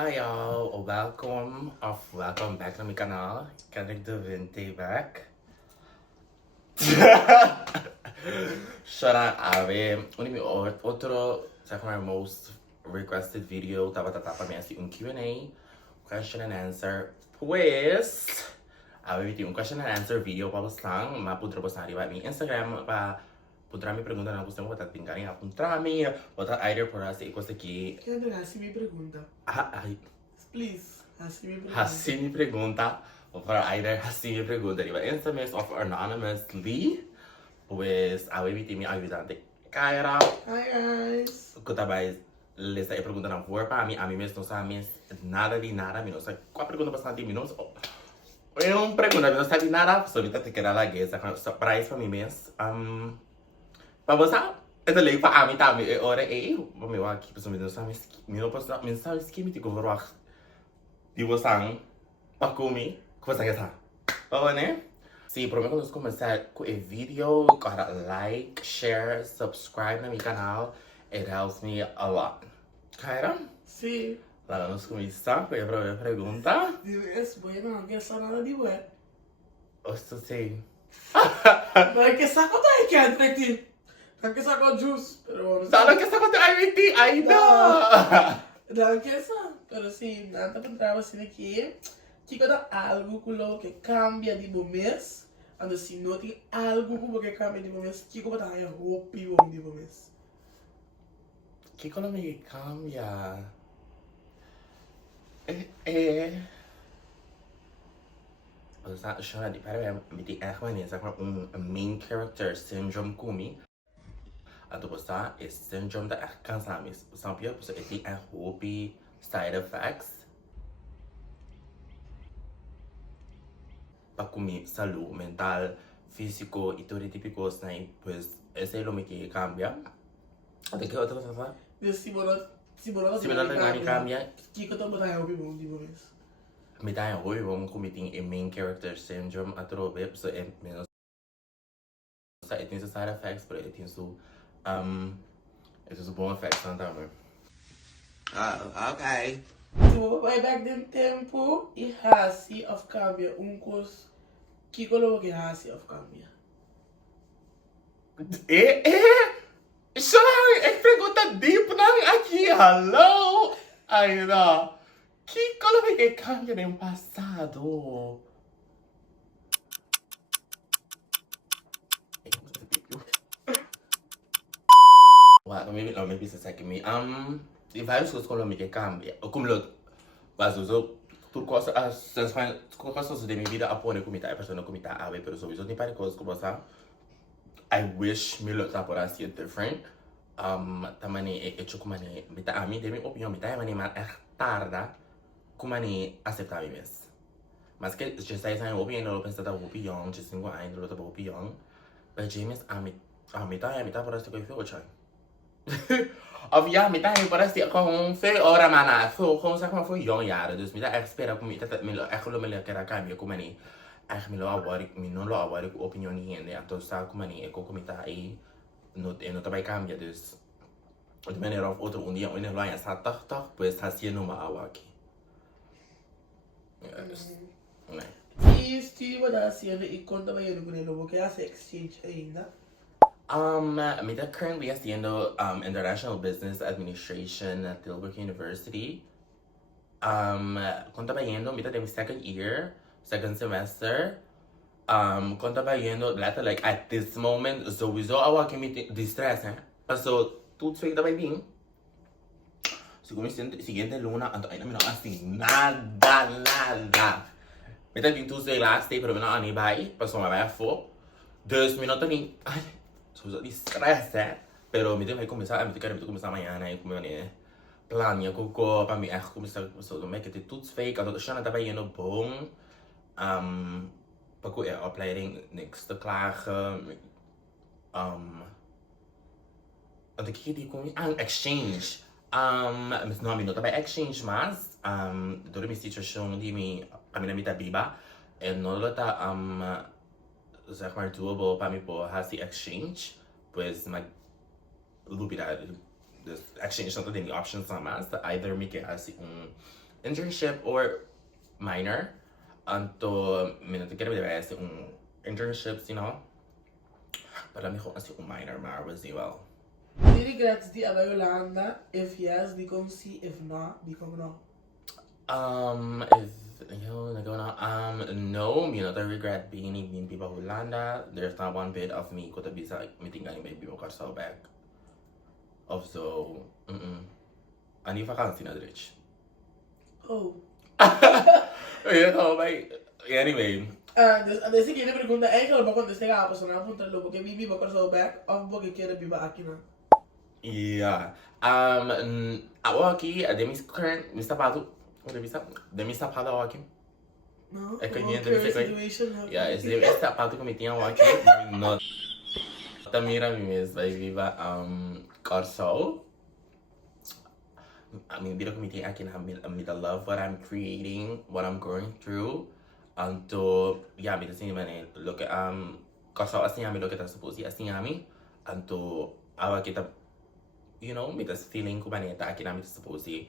Hi y'all, welcome back to my kanaal. Kendrick de Vinte back. Shout ave, otro, zeg maar, most requested video, tapa me así un Q&A, question and answer, pues, ave un question and answer video pa lang, mapudra po sa riba mi Instagram pa, pudra mi pergunta na gusto mo patat tingkani apuntra mi, wata either por así iko saki. Kendrick, assim me pergunta. Ay, Please, assim me pergunta. assim me pergunta, of either assim me pergunta, riba Instagram of anonymously, pues, ave mi ayudante. Kaira. Hi guys. Kutabay, lista e pergunta ng voor pa, a mim mesmo sa amin, nada de nada, mi no sa, qua pergunta bastante minutos, yung pergunta, mi no sa di nada, so vita te queda la guesa, surprise pa mi mes, pabosa, ito lang pa amin tami, ora mi wa ki, so mi no sa mi sa skimi ti ko verwacht, di wo sang, pakumi, ko sa gesa, oo ne? Sim, prometo nos começar com o vídeo, gotta like, share, subscribe na meu canal. It helps me a lot. Kaira? Sim. Lá nos começar com a primeira pergunta. Diz, bueno, não quer nada de ué. Osto sei. Não quer saco daí, Kendrick. Não quer saco juice, pero... Sala que está com a IVT? Ai, não! Não quer saco, pero sim, nada para entrar assim aqui. Que cada algo que cambia de mês, and se não tem algo que cambia de mês, que como tá aí roupa de mês. Que quando me cambia? Chora de para me de echt wanneer zeg maar main character syndrome kumi. Ato basta is syndrome dat echt kan samen is. Snap je? So het is echt hoopie side effects. Para comer saúde mental, físico e tudo típico, né? Pues esse é o que cambia. Até que outra coisa? Se não cambia. Que eu tô botando de mês. Me dá um oi, vamos cometer a main character syndrome a trobe, so é menos. It tem side effects, but it tem so it is a bom effects também. Okay. So, vai back then tempo e hasi of cambia coisa que coloca que hasi of cambia. Sorry, ik pergunta deep lang aqui, hello? Ai, não. Que coloca que cambia no passado? Well, maybe it's like me. The vibes was como que cambia. O como lo vas uso tu cosa as cosas de mi vida apone como tá persona como tá ave, pero sowieso ni para cosas como essa. I wish me lo por así different. Tamani hecho como ni mita a mí de mi opinión mita mani mal tarda como ni aceptar mi mes. Mas que je sai sai opinião lo pensa da opinião, je singo ai lo da opinião. But James a mita por así que fui ochai. Of ja, met hij was die gewoon veel ora mana, gewoon zeg maar voor jong jaren. Dus met echt spelen kom je dat me echt lo me lekker kan je kom niet. Echt me lo awari, me no lo awari opinion niet en to sta kom niet. Ik kom met hij not bij cambia dus. De manier of otro un día en lo ya está toch pues está haciendo ma awaki. Yes. Nee. E Steve wat haciendo e conta vai ele com ele porque hace exchange ainda. Me está currently haciendo International Business Administration at Tilburg University. Conta yendo, me está de mi second semester. Conta yendo, later like at this moment, sowieso awa que me distress, So, tudo feito vai bem. Siguiente luna, anto ainda me não assim, nada. Me está vindo Tuesday last day, pero me não anibai, passou uma vai a fo. 2 minutos nem. Sowieso di stress, Pero me vai começar, me quero começar amanhã, né? Como eu plan je koko, para mim echt começar so make it tudo fake, dat je daarbij je nog bom. Pak je opleiding niks te klagen. Want ik die kom aan exchange. Met nou minuut bij exchange mas. Door mijn situatie die me kami na mita biba en no lo ta zeg maar doable para mí po hasi exchange pues mag lupita the exchange not the options na mas either me que hasi internship or minor. Anto, me não te quero ver esse internships, you know. Para mim, assim, minor, mas was well. Die regrets die hebben Jolanda? If yes, die komt zie. If not, die komt nog. If you know, no, me not regret being in people who Holanda. There's not one bit of me could be like meeting any baby or so back. Of so, and if I can't see another rich. Oh. You know, like, anyway. Dus ik je pregunta eigenlijk ba contestar a pessoa na punta lo porque bibi ba corso back of porque quer biba aqui na. Yeah. Ako aqui, a demi current, Mr. Pato. What did we stop? Demi stop how aqui. No. É que Okay, demi situation. Yeah, it's the esta Pato que me tinha aqui. Not. Tamira me mesmo vai viva corso. I mean, bilang committee, I can have me the love what I'm creating, what I'm going through. And to, yeah, me the man look at cause assim me look at suppose assim me, and to awa kita, you know, me this feeling ko maneta akin me suppose, you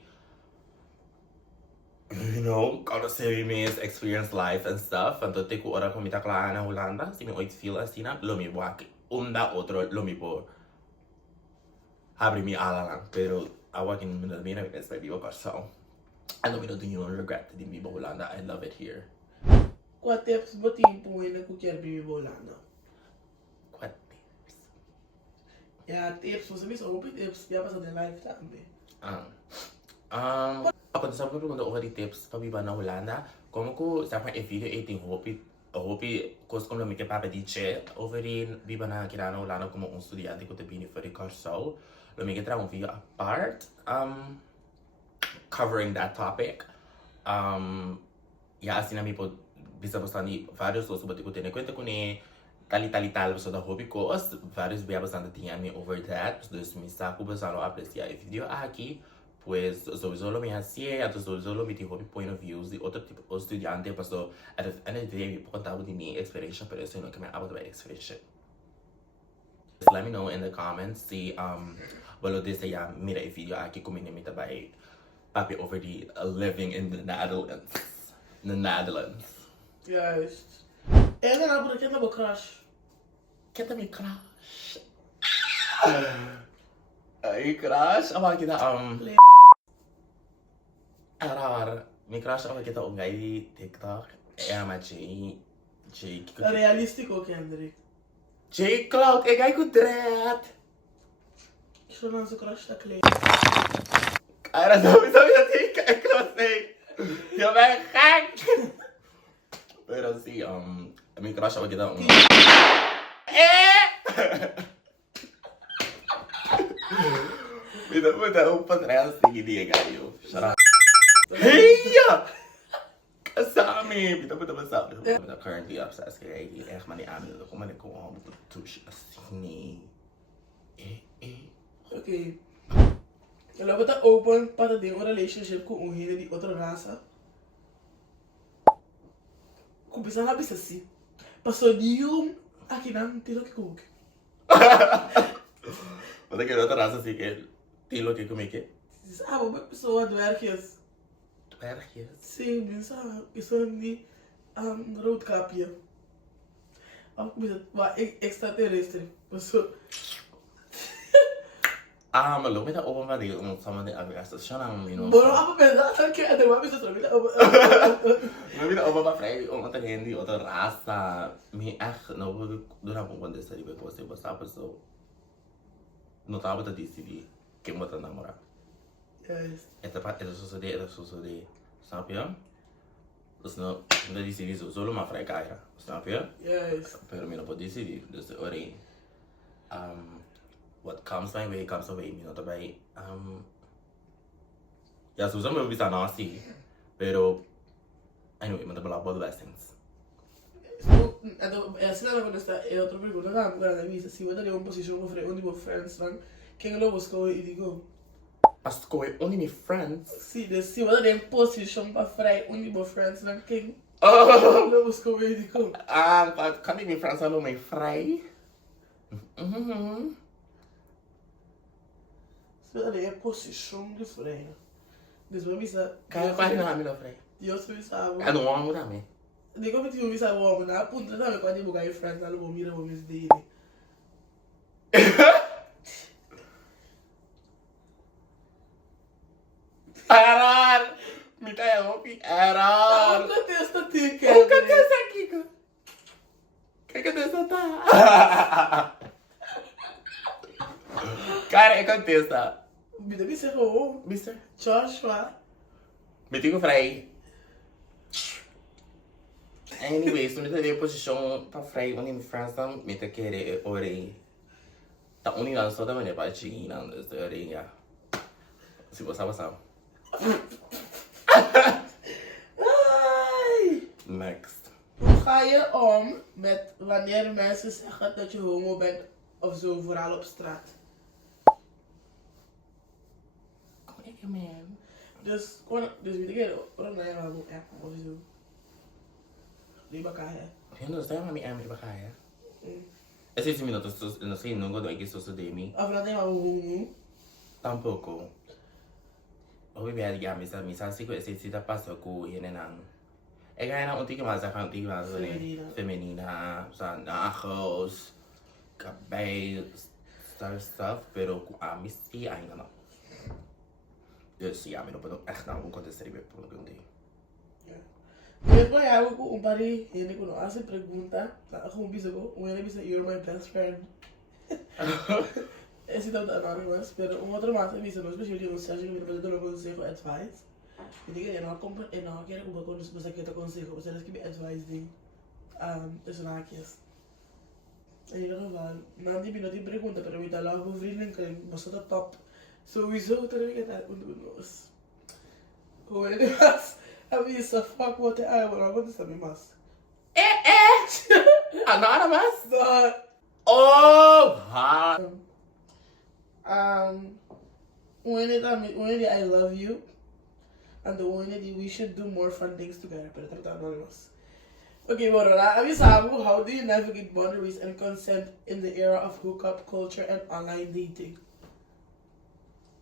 know, gotta say me experience life and stuff, and to take ora ko mita klaan na Holanda, si me ooit feel assim na, lo mi wak, otro lo mi po, abri mi ala lang, pero awa kin me na mina because I vivo so, I know me don't do regret di mi Holanda, I love it here. Qual tips mo tempo na ku quer bibi Holanda? What tips? Ja, tips, você me soube tips, já passa de life também. Ako sa pergunta over the tips pa biba na Holanda, como ko sa pa video eating hopi cos como me que papa dice over in biba na kirana Holanda como un estudiante ko te bini for the corso, lo me que tra un video apart covering that topic. Yeah, assim na mi po bisa bastante vários outros que eu tenho conta com tal pessoa da hobby ko os vários bem bastante tinha me over that dus me saco bastante apreciar o vídeo aqui pues sowieso me hacía então sowieso me tem hobby point of views de outro tipo de estudante pastor at the end of the day me contava de minha experiência pero isso não que me about the experience. Just let me know in the comments see well this ya mira o vídeo aqui como me meta by happy over the living in the Netherlands. Juist. En dan heb ik een crush. Kent me crush? Ay, crush? Apa kita arar, mi crush apa kita unggah di TikTok? Ma J Realistico, Kendrick. J Cloud, kay ko dread. Zo dan zijn crush dat kleed. Ara sabi na J Cloud say. Yo ben gek. Pero sí, mi crush apa kita Puta, un patrão seguiria, gaio. Heia! Kasami! Puta, masami. I'm currently obsessed kaya echt maar niet aan willen. Kom maar niet komen op de douche. Nee. Oké. Je loopt het open para de een relationship com um rei de outra raça. Começar na pista assim. Passou de aqui não tem o que comer. Wat ik er raça assim que tilo que come que? Sabe, uma pessoa dwergjes. Dwergjes? Sim, sabe, isso de roodkapje. Ook met extraterrestre. Passou. Maar loop met dat open van die samen de abgasten. Shana, you know. Boro apa pensar que ada uma pessoa também. Maar weer open van vrij om te gaan die other raça. Me echt nou we doen aan een dessa die we posten was apa zo. Notava dat decidi que moet namorar. Yes. Essa sucede, sabe? Dus não decidi solo uma vrij caira, sabe? Yes. Pero me não pode decidir, dus ori. What comes my way comes away, me não também. Ja, sowieso me bisa nasi, pero anyway, me também lá boa blessings. Essa era quando está é outra pergunta da agora da vista se você tem uma posição com frente onde você friends não quem lo buscou e digo As ko only me friends. se se você tem posição para frente onde você friends não quem Oh, lo buscou e digo kan ik mijn friends aan mijn vrij? se você tem posição de frente Dus we missen. Kaya ko na kami lo, Frey. Dios me sabe. Ano mo mo dami? Hindi ko pati yung isa mo na punta na ko di mo kayo friends na mo mira mo miss day. Error! Mita ya mo pi error! Nunca testa tica. O ka testa aqui ka? Kaya ka testa ta? Cara, é contesta. Bida bisa ko. Mister? Joshua. Meti ko Frey. Anyways, nung nito posisyon pa Frey, unin friends na mita kere ore. Ta unin lang so naman pa chi nang ore ya. Si basa-basa. Ay! Next. Hoe ga je om met wanneer mensen zeggen dat je homo bent of zo, vooral op straat? Kom ik man. Dus weet ik waarom dat je maar moet appen of zo. Riba kaya. Hindi, saya mami amin ba kaya? Kasi si Minato, no sé, no godo aquí soso de mí. Of dat je maar homo. Tampoco. Obi biya diga misa sigo ese sita paso ko yun nang. Eh kaya na unti ka Femenina. femenina, sa naakos, kabay, stuff, pero kung amis si ay naman. Dus ja, men op een echt nou ook altijd serie por un día. Depois algo com pari, ele quando hace pergunta, tá como bisago, ele bisa you're my best friend. Esse não tá anonymous, pero outro mais bisa nós especialmente no site que me pede todo conselho advice. Eu digo, eu não quero que você quer conselho, você tem que me advice de personagens. Em ieder geval, na die minuut die pergunta, pero me dá lá o vrienden kan você tá top. Sowieso terug het uit moeten doen. Hoe je dit was? En wie is de fuck wat de ei wordt? Wat is dat met mas? Anonymous? So, Oh, ha. when it I love you, and the one that we should do more fun things together. Pero that's anonymous. Okay, well, how do you navigate boundaries and consent in the era of hookup culture and online dating?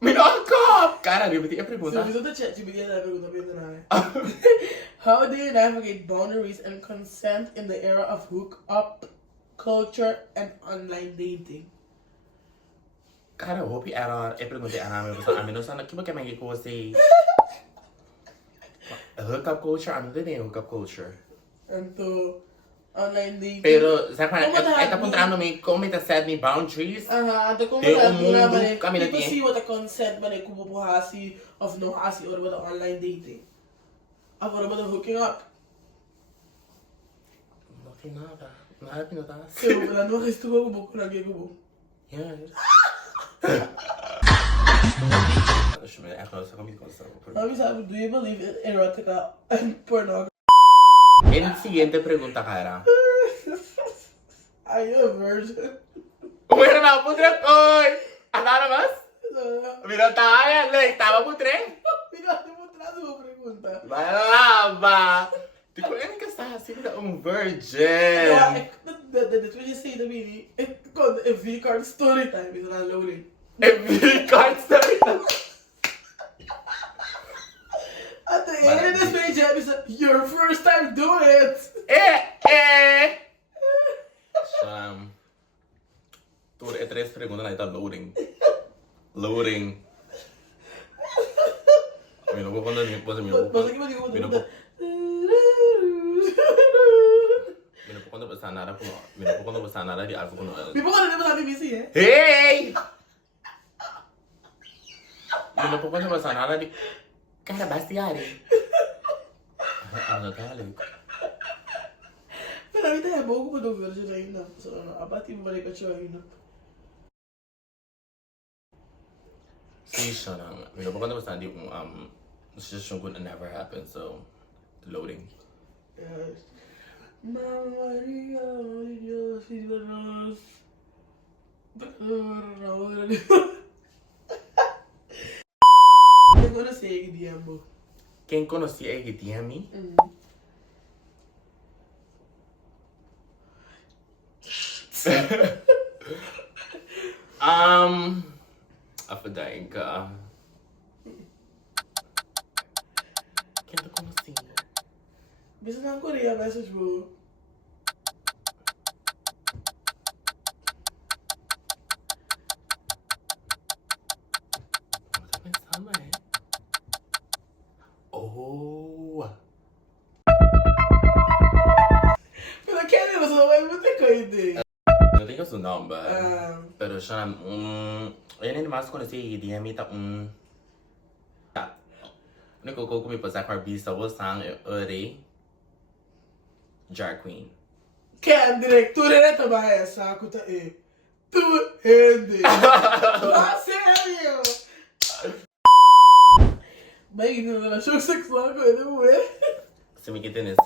Minokop! Cara, repeti a pergunta. Sowieso de chat GPT na pergunta beter na. How do you navigate boundaries and consent in the era of hookup culture and online dating? Cara, hopi error. E pergunta a namin ko sa amin. No, sana kiba kaya ko si hookup culture. Ano din yung hookup culture? And to online dating. Pero, sa kanya, Como ay tapunta ano may comment that set me boundaries. Ito kung Pero wala umundo na ba kami na people tiyan. see what a consent ba na kubo po hasi of no hasi or what online dating. What about the hooking up? Bakit nada? Nada pinotas. Pero wala naman kasi tuwa kubo ko lagi kubo. Yes. Acho que echt wel zo kom ik kon Sabi sabi, do you believe in erotica and pornography? En siguiente pregunta, cara. Are you a virgin? Bueno, na putre koy. Anonymous? Mira tayo, like tama putre. Pinati mo trazo mo pregunta. Malaba. Di ko any ka sila virgin. That's what you say to me. It's called a V-card story time. It's not loading. Every card story. At the end of this page, is your first time doing it. Tur e tres preguntas na ito loading. Loading. Minupo ko na niyo po sa minupo. Basta kita digo Minupo ko na basta nara ko. Minupo ko na basta nara di algo ko na. Pipo ka na naman sabi busy eh. Hey! Minupo ko na basta nara di. Cara, bastiari. Ano kaya Pero a mí te llamó como dos versiones ahí, ¿no? So, aparte me vale cacho ahí, ¿no? Sí, siya lang. Minupo ko na basta hindi kung situation could never happen, so loading. Yes. Mamma Maria, ay Dios, síganos. ¿Quién conocí a Diambo? Quem conhecia a Gitiami? Afadain ka. Bisa na Korea message, bro. Sama eh. Oh. Pero Kenny was always with the crazy. Eu tenho seu nome, pero siya yun yung mas ko na si Dia Mita tá. Ano ko kung may pasak marbisa ko sang uri Jar Queen. Kendrick, tu rin ito ba essa kuta eh? Tu hindi. Ah, sério? Bem, não era show sexual com ele, ué. Se may kita na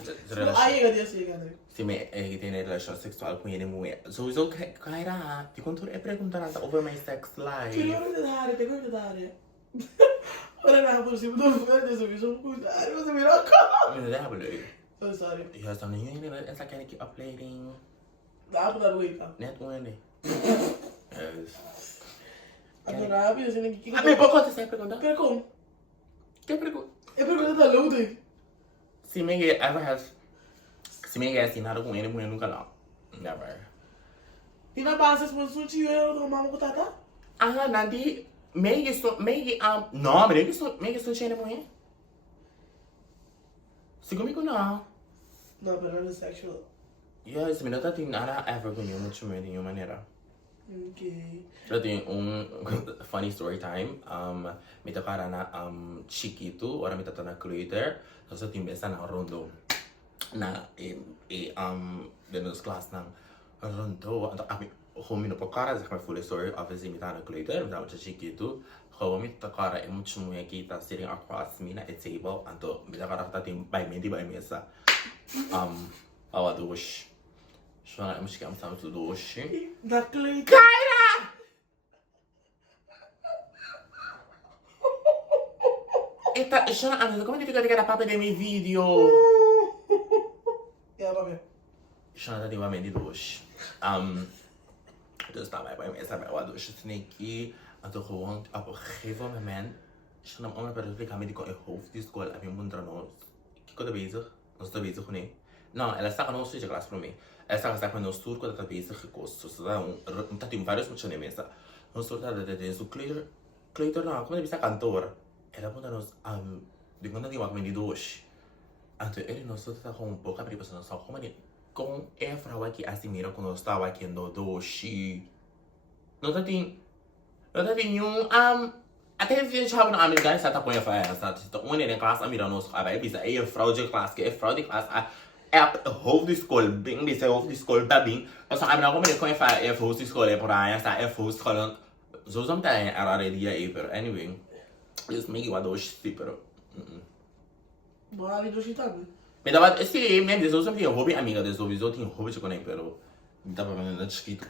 Aí eu disse, Kendrick. se may kita na relasyon sexual ko yun mo so kaya na di ko to e-preguntar sa over my sex life. Figliolo dell'aria, te guarda dell'aria. Ora non è possibile, non fai adesso mi sono scusare, ma se mi racconto. Ano na hablo eh. Oh, sorry. Yes, ano yun it's like I keep uploading Dá pra dar wake. net one eh. Yes. Adorava, eu sei que. Ah, may bukod sa pergunta. Pero como? Que pergunta? É pergunta da loading. Se may ever has se may assinado com ele mulher nunca não. Never. E na base, se você não tiver, eu tomava com tata? Ah, nadi may no, may gusto siya na mulher. Siguro ko na. Não, pero não é sexual. Yes, me nota tin nada ever con yo mucho me de manera. Ok. Yo tengo un funny story time. Me tocara na chiquito, ora me toca na creator. Entonces tin besa na rondo na de nos class na rondo. Então a mim como no pocara, zeg maar full story, obviously me tá na creator, me tá muito chiquito. Como me tocara é muito muito aqui tá sitting across me na a table, então me tocara tá tin by me by mesa. Awa dois. Şuna mش كم سنة دوش. Da Cleita. Kaira! Esta, şuna anladım. Como difica de cada papel de mi video? Ja, va bene. Şuna da diva mendi dois. Dus daarbij bij mij is daarbij wat doos. Snakey. En toen gewoon op een gegeven moment. Şuna om een periode gaan met die kon hoofd die school en je moet er nog. Ik kon er bezig. Nog steeds bezig nee. Não, ela está com o de classe para mim. Ela está com o surco quando está pensando que gosto. Tá tem vários muitos na mesa. O surco de o Cleitor não, como ele está cantora. Ela conta nos de quando tem uma comida hoje. Então ele não só está com um pouco de pessoa só como ele com é frau que assim mira quando estava aqui no doshi. Não tem nenhum até a gente já não amiga está com a festa. Então uma em classe a mira nos vai bisa é frau de classe que é frau de classe hoofdskool, bing, bisa hoofdskool, babing. Pas sa amin ako man ko if hoofdskool e poraya sa if hoofdskool. So sometimes era idea e pero anyway. Just make it dois pero. Boa, ali do Chitame. Me dava esse mesmo de so something hobby amiga de so viso tem hobby com ele pero dava para não escrito.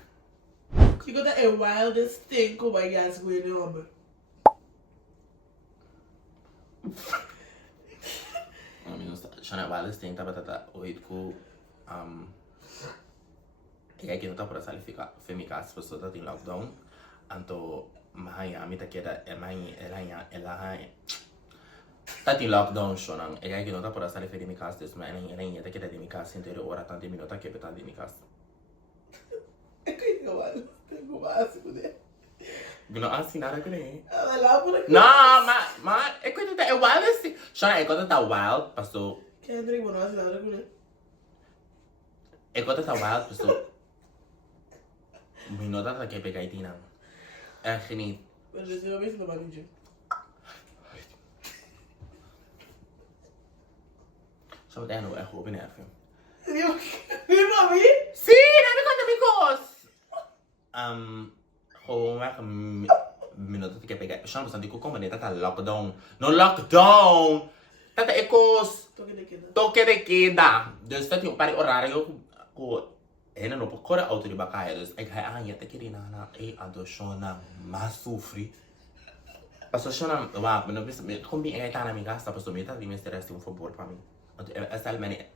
Que coisa é wildest thing que vai gas com ele, homem. Siya balas ting tata oit ko kaya kinota para sa femikas paso ta ting lockdown anto mahaya mi ta keda elahay ta ting lockdown siya nang kaya kinota para sa femikas des ma elahanya ta keda demikas intero ora tanti minuta ke peta demikas É que igual, tem como assim, né? Gino nada ko eh. Ela lá por aqui. No, é coisa da wild assim. Siya é coisa da wild paso Kendrick, mano, assim nada com ele. é coisa da wild paso minuta ta ke pegai tinang. Geniet. Mas esse eu vejo no barulho. Zo meteen nog echt goed in even. Viu, mami? Sim, heb ik amigos. Gewoon weg een minuut dat ik heb gekeken. Shan bastante ko como neta lockdown. No lockdown. Tata ekos. Toque de queda. Dus dat yung pari horario ko no po kora auto di bakaya. Dus ik ga aan je te kiri na ado shona masufri. Paso shona wa, kung bi ay tana mi gasta paso mi ta di mesteresti un favor pa mi.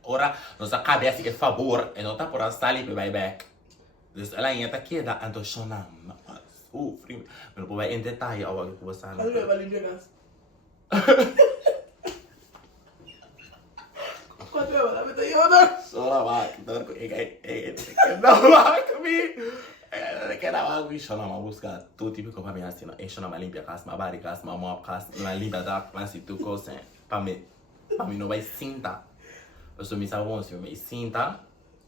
Ora non sa cabeça che favor e non sta por stali per vai back. Dus ela ia tá aqui da ando shona masufri. Me lo vai em detalhe ao que você sabe. Allora vai limpar casa. Quanto é hora? Sono ma busca tu tipico pa mi asino e sono ma limpia casa, ma bari casa, ma mop casa, ma limpia da ma si tu cose pa mi no vai sinta. So mi sa buon si mi sinta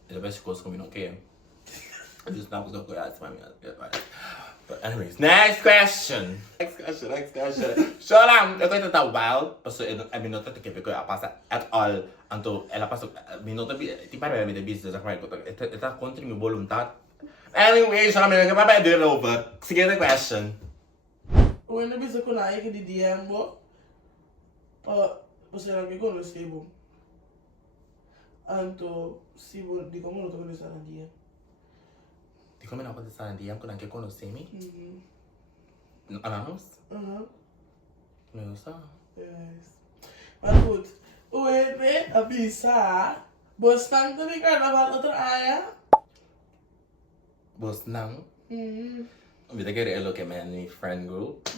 e le best cose come non che. Just not go go out my But anyways, next question. Next question. Sola, eu tô tentando wild, passo a minuto que ficou a passar at all. Anto ela passou minuto ti pare me de business a fare tá contra minha vontade. Anyway, sola me que vai do over. Seguinte question. When bisa ko na que di DM mo, pa você não me conhece bom. Anto si bo di como lo conhece na DM. Di come non potete stare andiamo con anche conoscemi? Anonymous? Non lo so. Yes. Maar goed, hoe weet avisa? Bostan to ni carnaval otro aya? Bos nang? Vedi che è lo che me mi friend group.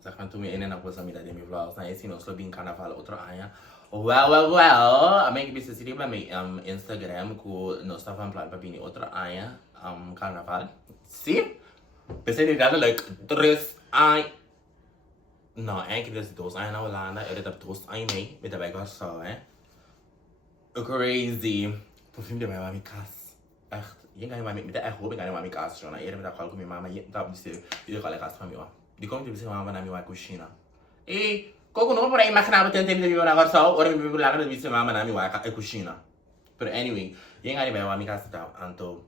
Sa quanto mi ene na cosa mi da dei miei vlogs, na esi non sto bin carnaval otro aya. Well, a me che bisa siri mi Instagram ku no sta fan plan papini otro aya carnaval. Sì? Pensate di dare like 3 ai. No, eigenlijk is het doos aan Holanda en het heb troost aan mij met de weg zo, hè. Crazy. Toen vind je mij maar mijn kaas. Echt. Je kan je maar met de echt hoop ik aan je maar mijn kaas zo. Eerder met dat kalko mijn mama je dat dus je kan kaas van mij. Die komt dus mama naar mijn cucina. Koko no por ahí más nada tente me vivir agora só, ora me vivir lá na minha mama na minha cucina. But anyway, je kan je mij maar mijn kaas daar anto.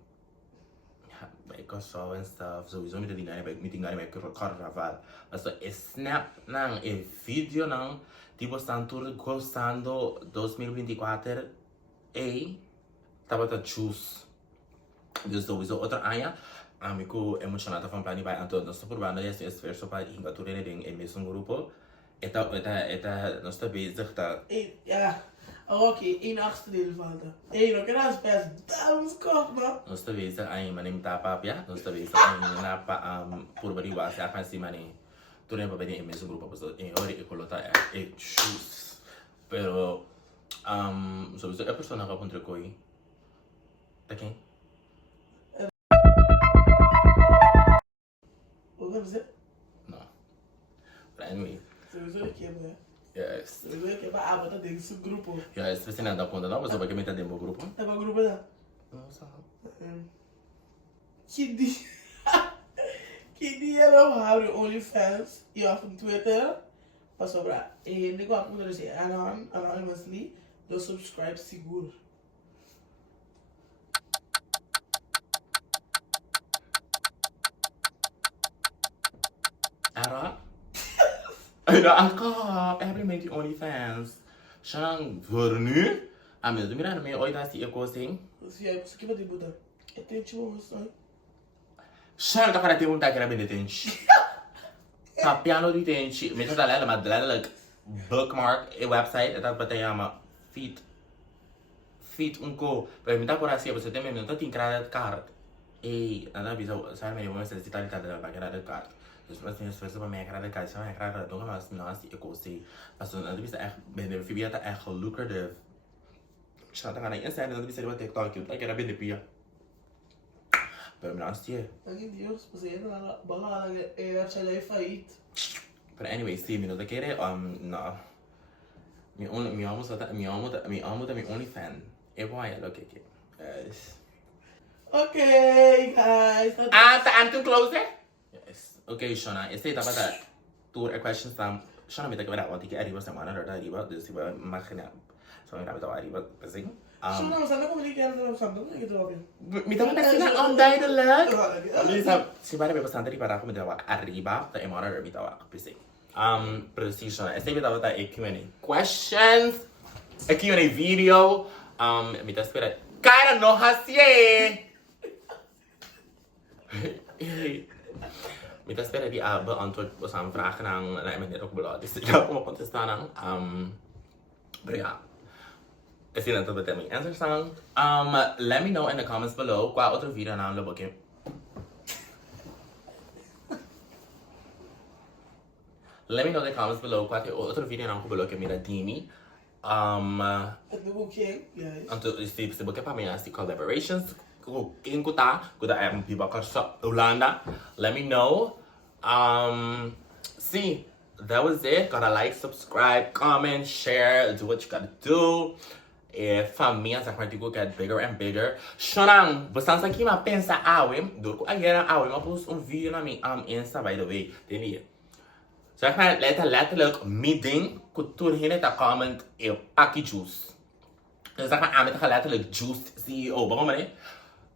Ik was zo en stuff, sowieso met die dingen met carnaval. Also, snap nang video nang tipo están tour gostando 2024 tava tá choose. Dus sowieso outra aya. Amigo emocionado van plani bij Anton. Nós por banda esse esforço para ingature ding em mesmo grupo. Eta nós tá bezig tá. Ja. Oké, 1/8 deel van de. No quedas best dames kop, man. Nós tá bezig ay manim tapa pia. Nós tá bezig ay na pa por bari was ya kan si mani. Tu nem papel em mesmo grupo, pues em hora e colota choose. Pero sowieso é persona que contra coi. Tá quem? Wat hebben ze? No. But anyway. Sowieso ik heb, hè. Yes. Sowieso ik heb aan dat ding zo'n grupo. Yes, você não dá conta não, mas eu vou meter dentro do grupo. É uma grupo da. Não sabe. Que dia. Que dia não abre OnlyFans e off no Twitter. Para sobrar. E negócio como eu disse, anonymously, do subscribe seguro. Era? Era ako. Every make OnlyFans. Siyang vernu. Amil, dumira na may oy na si Eko Sing. Se aí você que vai debutar. É tente uma moção. Siyang kakarating mong tayo na tenchi. Sa piano di tenchi. May tatala na madala like bookmark a website. Ito pa tayo feet unko. Pero minta por así, pues tem minuto tin credit card. Nada bisa saya may mo sa credit card na credit card. Dus wat is het voor mij credit card? Saya credit card dong mas naas die Eko Sing. Also nada bisa echt beneficia echt lucrative. Siya tanga na Instagram nada bisa di TikTok yun. Ay kaya benefia. Pero naas die. Ai Deus, você entra na bala e a chale fight. But anyway, see, me no te quiere, no. Mi amo mi OnlyFans. E poi lo che yes. Okay, guys. Time to close it? Yes. Okay, Shona, este etapa da tour questions tam. Shona me te queda wanti che arriva settimana da arriva, dus iba macchina. So mi rabita arriva, assim. Shona, mas anda comunicando no samdo, que tu vai. Mi tama kasi na on day the lag. Lisa, si pare bastante ripara come devo arriva, da emora rabita wa, pisi. Precision. Este video está a Q&A questions, a Q&A video. Me está esperando. Cara, no hasie. Me está esperando die beantwoord aan vragen aan mij net ook beloofd. Dus ik ga op contestar aan. Maar ja. Is dit net wat mijn answers aan? Let me know in the comments below qua otro video na lo boke. Let me know in the comments below qua otro video na ko below que mira Dini. Het doe ook geen, juist. Anto se boke pa minha collaborations quem kuta piba sa Holanda. Let me know. See, that was it. Gotta like, subscribe, comment, share, do what you gotta do. Família, essa parte get bigger and bigger. Shonang, você aqui mas pensa durko agora mas pus vídeo na minha Insta by the way. Tem zeg maar letterlijk meeting cultuur hin te comment pakkie juice. Dus zeg maar met letterlijk juice CEO, waarom nee?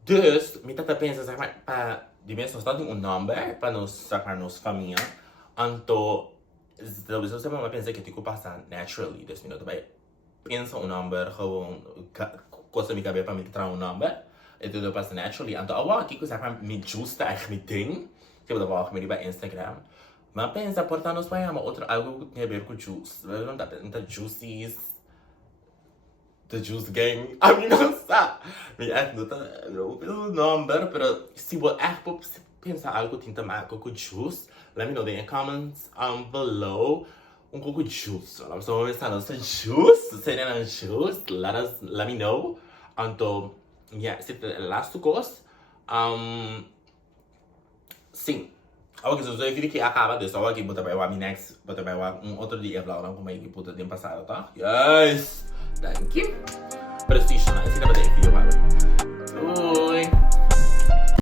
Dus met dat pensa zeg maar pa die mensen staan een number para nos zeg maar nos família. Anto dat is ook maar pensa que tico passa naturally. Dus me daarbij pensa een number gewoon kost me cabe para me trazer een number. Het doet passa naturally. Anto awa kiko zeg maar met juice ta echt meeting. Ik heb dat wel gemeen bij Instagram. Maar pensa portar-nos para uma outra algo que tem a ver com juice. Não dá para juices. The Juice Gang. A mim não sabe. Me é não tá o number, pero se você echt pensar algo que tem a ver com juice, let me know in the comments below. Com juice. Vamos começar nossa juice. Seria na juice. Let me know. Então, yeah, se é last course. Sim. Oké, zo even die keer acaba, dus oké, moet erbij wat next, moet erbij wat otro dia vlog, dan kom ik puta tempo passado, tá? Yes, thank you. Prestige, né? Esse cara daí, filho, mano. Oi.